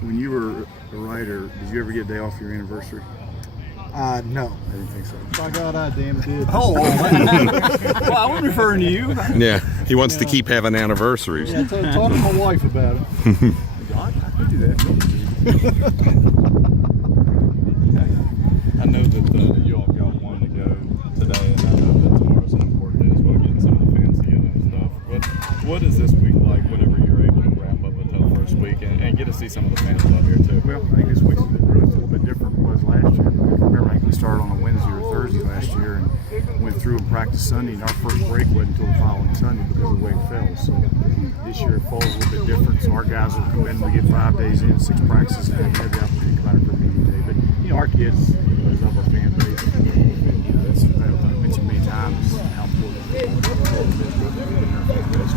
When you were a writer, did you ever get a day off your anniversary? No. I didn't think so. By God, I damn did. Oh, well, I was referring to you. Yeah, he wants to keep having anniversaries. Yeah, talk to my wife about it. I could do that. I know that you all got one to go today, and I know that tomorrow's an important day as well, getting some of the fans together and stuff. What is this week like whenever you're able to wrap up a tough first week and get to see some of the fans out here too? Well, I think this week's really a little bit different than it was last year. Remember, I think we started on a Wednesday or Thursday last year and went through and practiced Sunday, and our first break wasn't until the following Sunday because of the way it fell. So this year it falls a little bit different. So our guys will come in, we get 5 days in, 6 practices, and have the opportunity to come out for a meeting day. But, our kids, they love our fan base. That's what I've mentioned many times, how important it is to our fan base.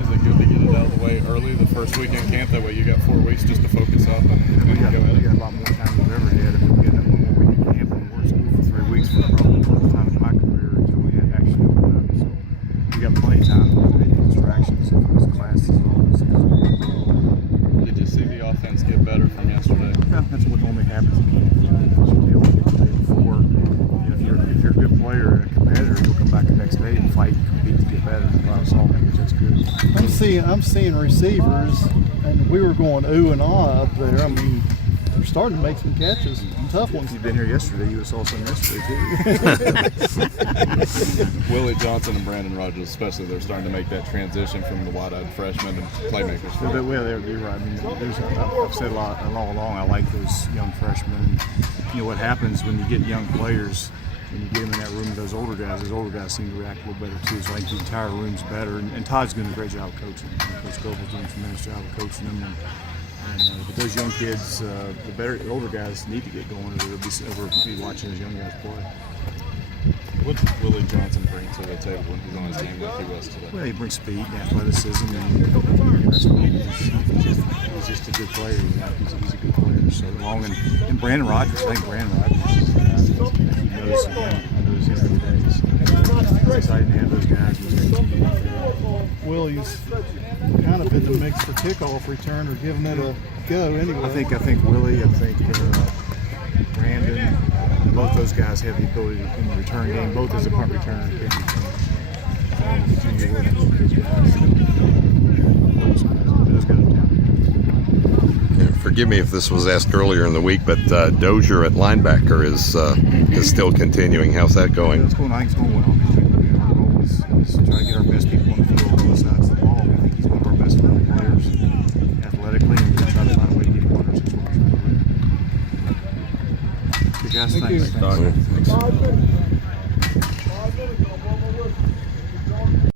Is it good to get it out of the way early, the first week in camp? That way you got 4 weeks just to focus up and go at it? We got a lot more time than we've ever had. I mean, we had that 1 more week in camp and we're in school for 3 weeks for probably the first time in my career until we had actually opened up. So we got plenty of time to make distractions and those classes and all those things. Did you see the offense get better from yesterday? Yeah, that's what normally happens in camp. You know, the day before, if you're a good player and a competitor, you'll come back the next day and fight and compete to get better. And I saw that, which that's good. I'm seeing receivers, and we were going ooh and ah up there. I mean, we're starting to make some catches, some tough ones. If you'd been here yesterday, you would have saw some yesterday too. Willie Johnson and Brandon Rogers, especially, they're starting to make that transition from the wide-eyed freshmen to playmakers. Well, you're right. I mean, I've said all along, I like those young freshmen. And, what happens when you get young players and you get them in that room with those older guys seem to react a little better too. So I think the entire room's better. And Todd's doing a great job of coaching. Coach Goebel's doing a tremendous job of coaching them. But those young kids, the older guys need to get going, or they'll be watching those young guys play. What does Willie Johnson bring to the table when he's on his game like he was today? Well, he brings speed and athleticism, and that's what he's just a good player. He's a good player. So long, and Brandon Rogers, I think Brandon Rogers is a guy that he knows him. I know him every day. So it's exciting to have those guys. Willie's kind of in the mix for kickoff return or giving it a go anyway. I think Willie, Brandon, both those guys have the ability in the return game, both as a punt returner and kick returner. Continue working with those guys. Those guys are talented. Forgive me if this was asked earlier in the week, but Dozier at linebacker is still continuing. How's that going? It's going. I think it's going well. Our goal is to try to get our best people on the field on both sides of the ball. We think he's one of our best players athletically, and we're going to try to find a way to get him 106 points. Good guys, thanks. Thank you. Thanks.